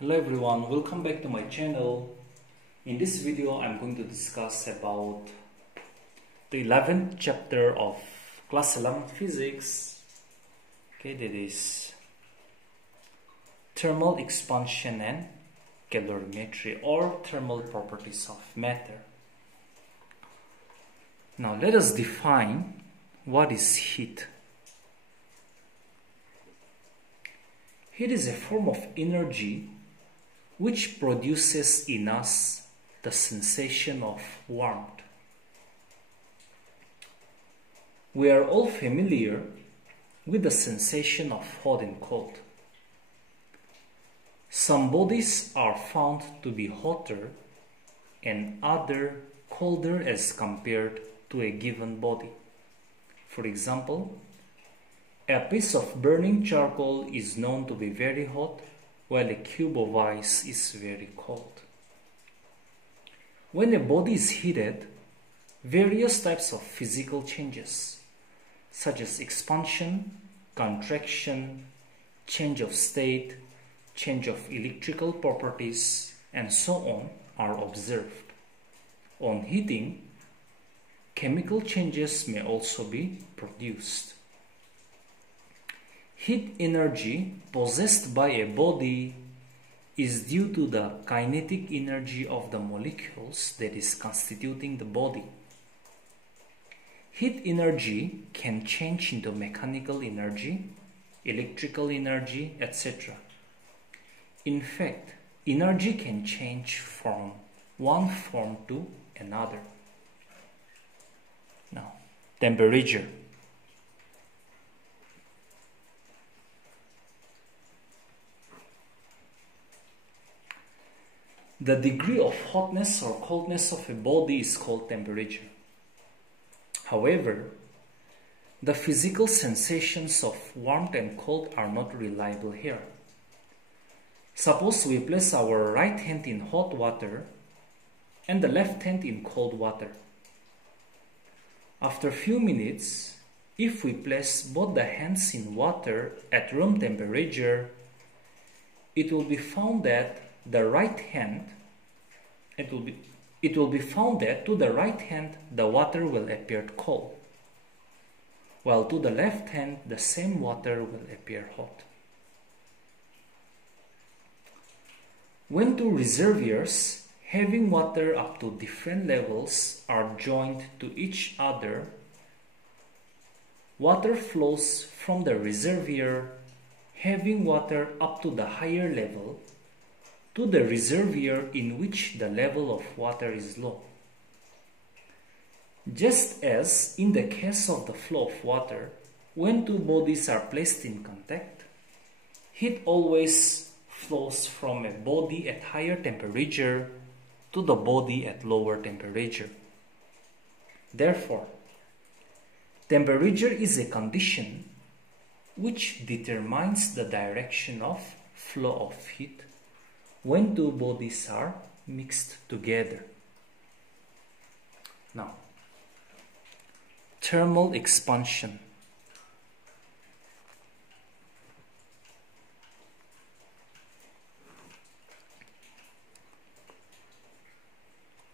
Hello everyone, welcome back to my channel. In this video I'm going to discuss about the 11th chapter of class 11 physics. Okay, that is thermal expansion and calorimetry, or thermal properties of matter. Now let us define what is heat. Heat is a form of energy which produces in us the sensation of warmth. We are all familiar with the sensation of hot and cold. Some bodies are found to be hotter and other colder as compared to a given body. For example, a piece of burning charcoal is known to be very hot, while a cube of ice is very cold. When a body is heated, various types of physical changes, such as expansion, contraction, change of state, change of electrical properties, and so on, are observed. On heating, chemical changes may also be produced. Heat energy possessed by a body is due to the kinetic energy of the molecules that is constituting the body. Heat energy can change into mechanical energy, electrical energy, etc. In fact, energy can change from one form to another. Now, temperature. The degree of hotness or coldness of a body is called temperature. However, the physical sensations of warmth and cold are not reliable here. Suppose we place our right hand in hot water and the left hand in cold water. After a few minutes, if we place both the hands in water at room temperature, it will be found that to the right hand the water will appear cold, while to the left hand the same water will appear hot. When two reservoirs having water up to different levels are joined to each other, water flows from the reservoir having water up to the higher level to the reservoir in which the level of water is low. Just as in the case of the flow of water, when two bodies are placed in contact, heat always flows from a body at higher temperature to the body at lower temperature. Therefore, temperature is a condition which determines the direction of flow of heat when two bodies are mixed together. Now, thermal expansion.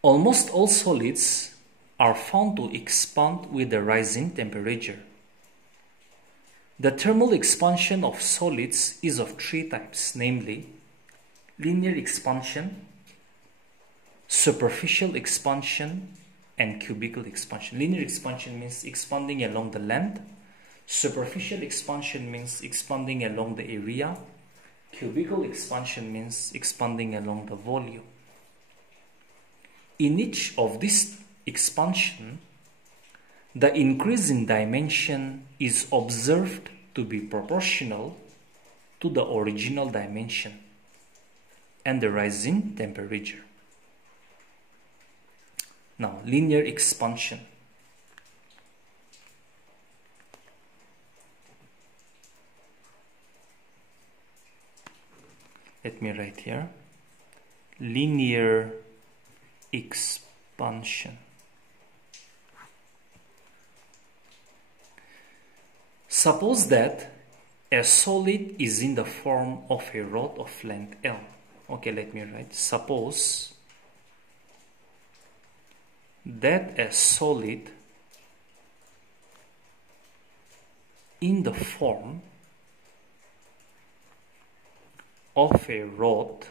Almost all solids are found to expand with the rising temperature. The thermal expansion of solids is of three types, namely linear expansion, superficial expansion, and cubical expansion. Linear expansion means expanding along the length. Superficial expansion means expanding along the area. Cubical expansion means expanding along the volume. In each of these expansion, the increase in dimension is observed to be proportional to the original dimension and the rise in temperature. Now, linear expansion. Let me write here. Linear expansion. Suppose that a solid is in the form of a rod of length L. Okay, let me write. Suppose that a solid in the form of a rod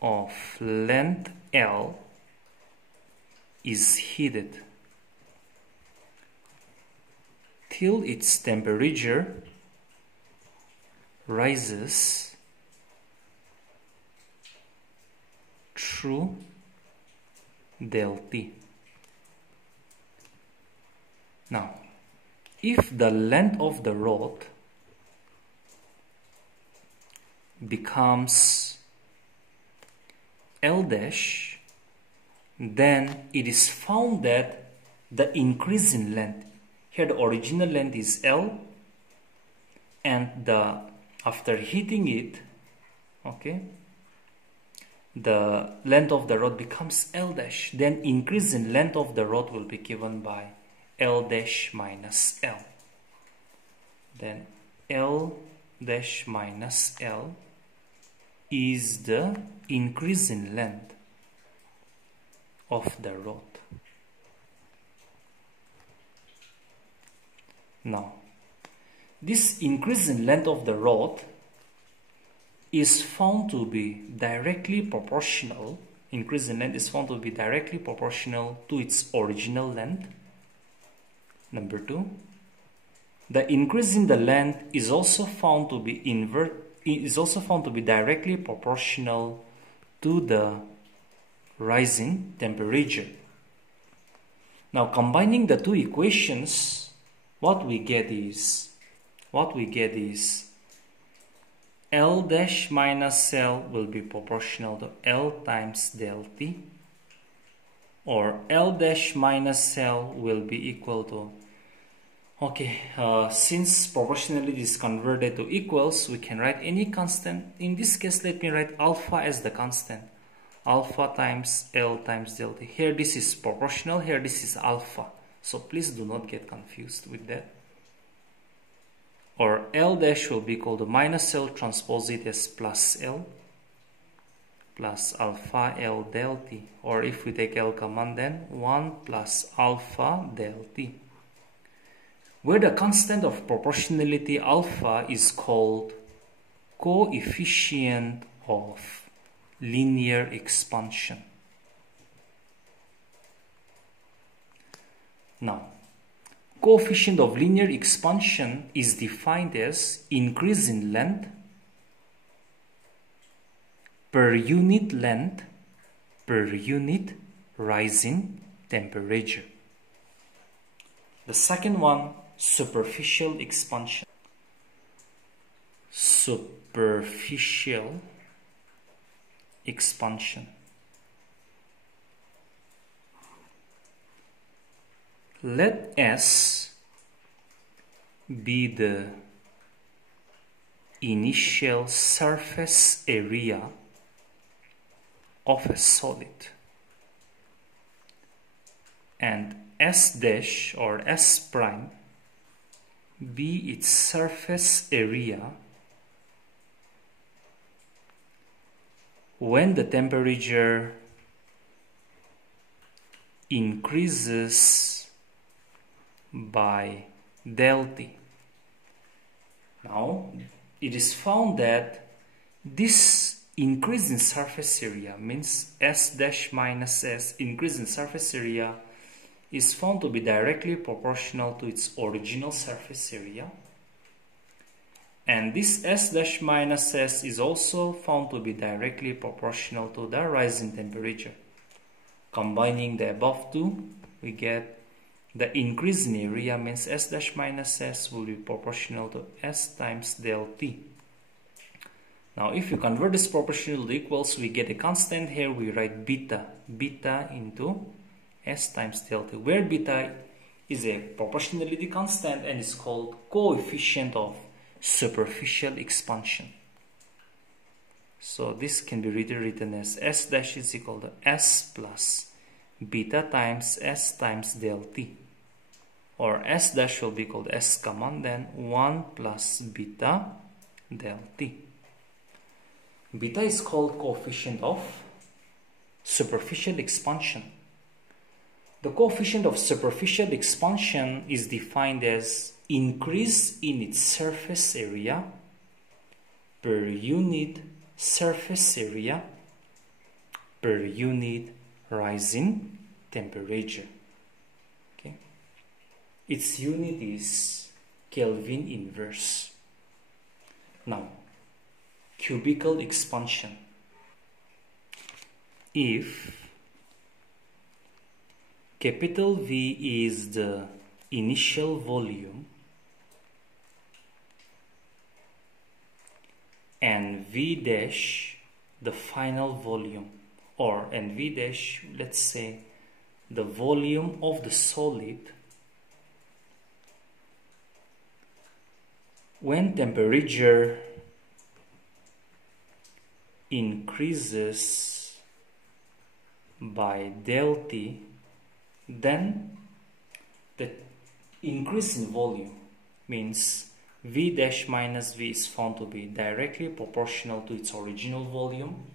of length L is heated till its temperature rises through del T. Now, if the length of the rod becomes L dash, then it is found that the increase in length, here the original length is L, and after heating it, okay, the length of the rod becomes L dash, then increase in length of the rod will be given by L dash minus L. Then L dash minus L is the increase in length of the rod. Now, this increase in length of the rod is found to be directly proportional. Increase in length is found to be directly proportional to its original length. Number 2, the increase in the length is also found to be directly proportional to the rising temperature. Now, combining the two equations, what we get is L dash minus L will be proportional to L times del T, or L dash minus L will be equal to, since proportionality is converted to equals, we can write any constant. In this case, let me write alpha as the constant. Alpha times L times del T. Here this is proportional, here this is alpha. So please do not get confused with that. Or L dash will be equal to minus L transpose it as plus L plus alpha L del T. Or if we take L common, then 1 plus alpha del T, where the constant of proportionality alpha is called coefficient of linear expansion. Now, coefficient of linear expansion is defined as increase in length per unit length per unit rising temperature. The second one, superficial expansion. Superficial expansion. Let S be the initial surface area of a solid, and S dash or S prime be its surface area when the temperature increases by del T. Now, it is found that this increase in surface area means S dash minus S, increase in surface area, is found to be directly proportional to its original surface area, and this S dash minus S is also found to be directly proportional to the rising temperature. Combining the above two, we get the increase in area means S dash minus S will be proportional to S times del T. Now, if you convert this proportional to equals, we get a constant. Here we write beta into S times del T, where beta is a proportionality constant and is called coefficient of superficial expansion. So this can be written as S dash is equal to S plus beta times S times del T, or S dash will be equal to S common, then 1 plus beta del T. Beta is called coefficient of superficial expansion. The coefficient of superficial expansion is defined as increase in its surface area per unit surface area per unit rise in temperature. Okay. Its unit is Kelvin inverse. Now, cubical expansion. If capital V is the initial volume and V dash the final volume, and V dash, let's say, the volume of the solid, when temperature increases by del T, then the increase in volume means V dash minus V is found to be directly proportional to its original volume.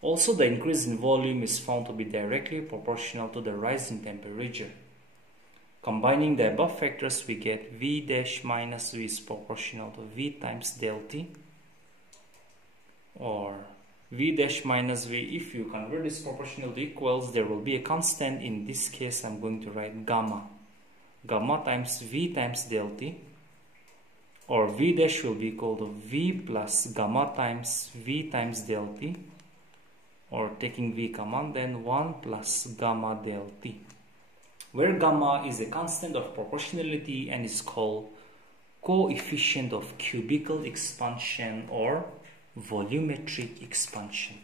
Also, the increase in volume is found to be directly proportional to the rise in temperature. Combining the above factors, we get V dash minus V is proportional to V times del T, or V dash minus V, if you convert this proportional to equals, there will be a constant. In this case, I'm going to write gamma. Gamma times V times del T, or V dash will be equal to V plus gamma times V times del T, or taking V common, then 1 plus gamma del T, where gamma is a constant of proportionality and is called coefficient of cubical expansion or volumetric expansion.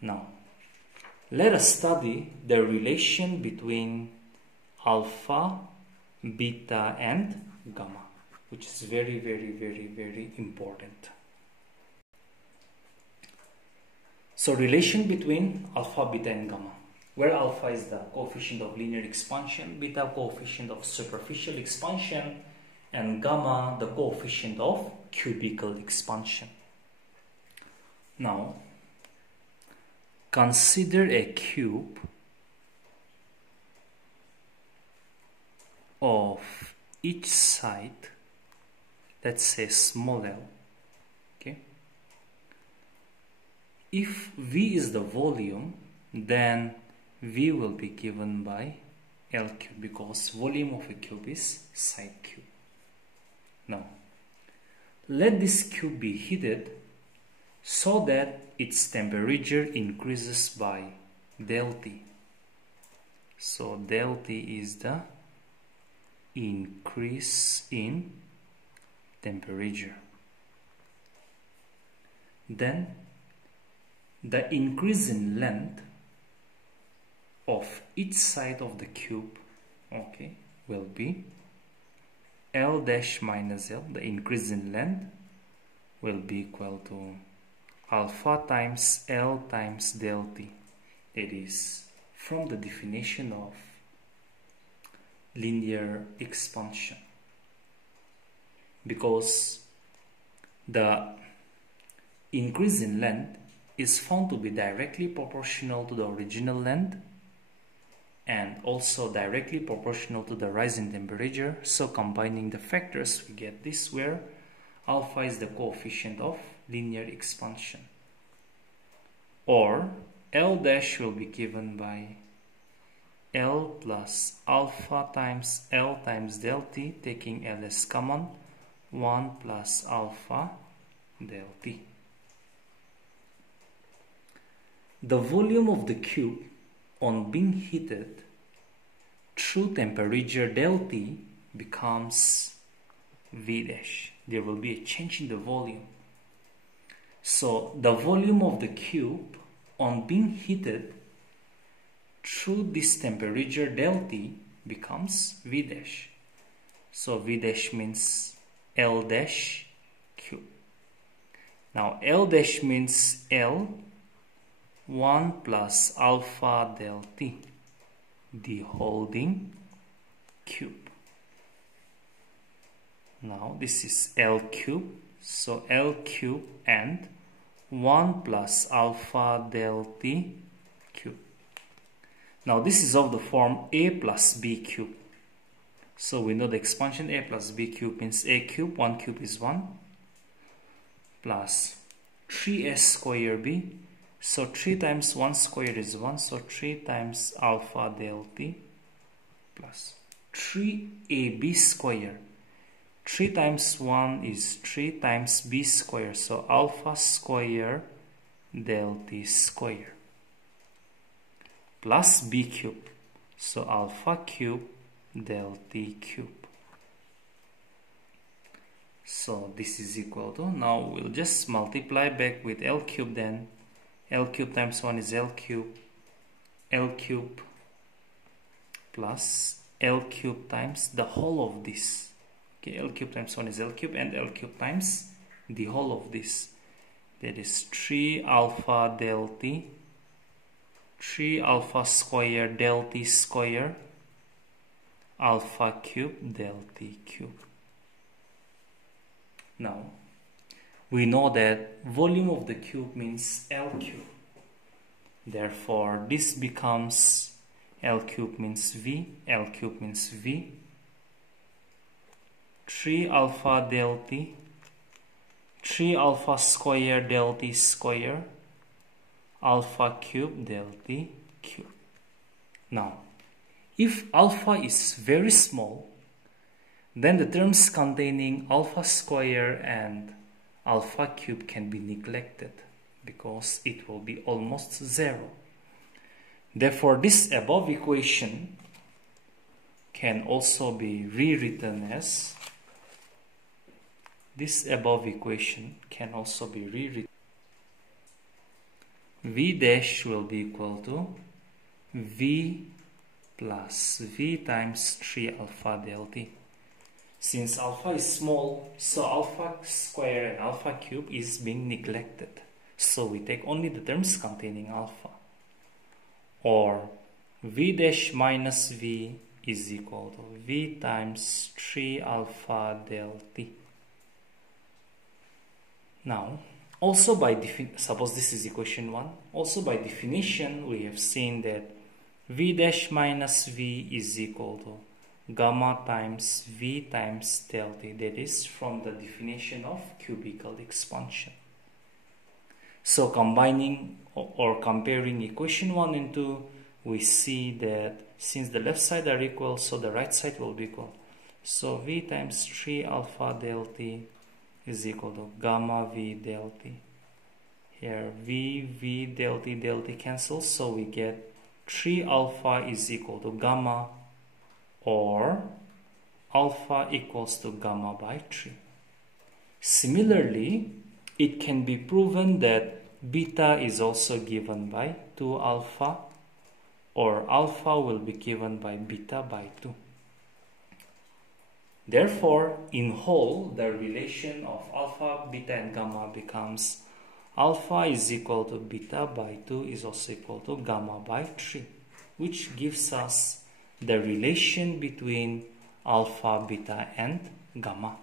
Now, let us study the relation between alpha, beta and gamma, which is very, very, very, very important. So, relation between alpha, beta and gamma, where alpha is the coefficient of linear expansion, beta coefficient of superficial expansion, and gamma the coefficient of cubical expansion. Now, consider a cube of each side, let's say small l. Okay. If V is the volume, then V will be given by L cube, because volume of a cube is side cube. Now, let this cube be heated so that its temperature increases by del T. So del T is the increase in temperature. Then the increase in length of each side of the cube, okay, will be L dash minus L. The increase in length will be equal to alpha times L times del T. It is from the definition of linear expansion, because the increase in length is found to be directly proportional to the original length and also directly proportional to the rise in temperature. So combining the factors, we get this, where alpha is the coefficient of linear expansion, or L dash will be given by L plus alpha times L times del T, taking L as common, 1 plus alpha del T. The volume of the cube on being heated through temperature del T becomes V dash. There will be a change in the volume. So the volume of the cube on being heated through this temperature del T becomes V dash. So V dash means L dash cube. Now L dash means L 1 plus alpha del T, the holding cube. Now this is L cube, so L cube and 1 plus alpha del t cube. Now this is of the form a plus b cube. So we know the expansion a plus b cube means a cube, 1 cube is 1, plus 3s square b. So 3 times 1 square is 1, so 3 times alpha del t plus 3ab square. 3 times 1 is 3 times b square, so alpha square del t square plus b cube, so alpha cube del t cube. So this is equal to, now we'll just multiply back with L cube, then L cube times 1 is L cube plus L cube times the whole of this. Okay, L cube times 1 is L cube, and L cube times the whole of this. That is 3 alpha del t, 3 alpha square del t square, alpha cube del t cube. Now we know that volume of the cube means L cube. Therefore this becomes L cube means V, L cube means V, 3 alpha del t, 3 alpha square del t square, alpha cube del t cube. Now if alpha is very small, then the terms containing alpha square and alpha cube can be neglected because it will be almost 0. Therefore, this above equation can also be rewritten as, V dash will be equal to V plus V times 3 alpha del t. Since alpha is small, so alpha square and alpha cube is being neglected. So we take only the terms containing alpha. Or V dash minus V is equal to V times 3 alpha del t. Now, also by suppose this is equation 1. Also by definition, we have seen that V dash minus V is equal to gamma times V times del t. That is from the definition of cubical expansion. So combining or comparing equation 1 and 2, we see that since the left side are equal, so the right side will be equal. So V times 3 alpha del t is equal to gamma V del t. Here V del t cancels, so we get 3 alpha is equal to gamma, or alpha equals to gamma by 3. Similarly, it can be proven that beta is also given by 2 alpha, or alpha will be given by beta by 2. Therefore, in whole, the relation of alpha, beta and gamma becomes alpha is equal to beta by 2 is also equal to gamma by 3, which gives us the relation between alpha, beta and gamma.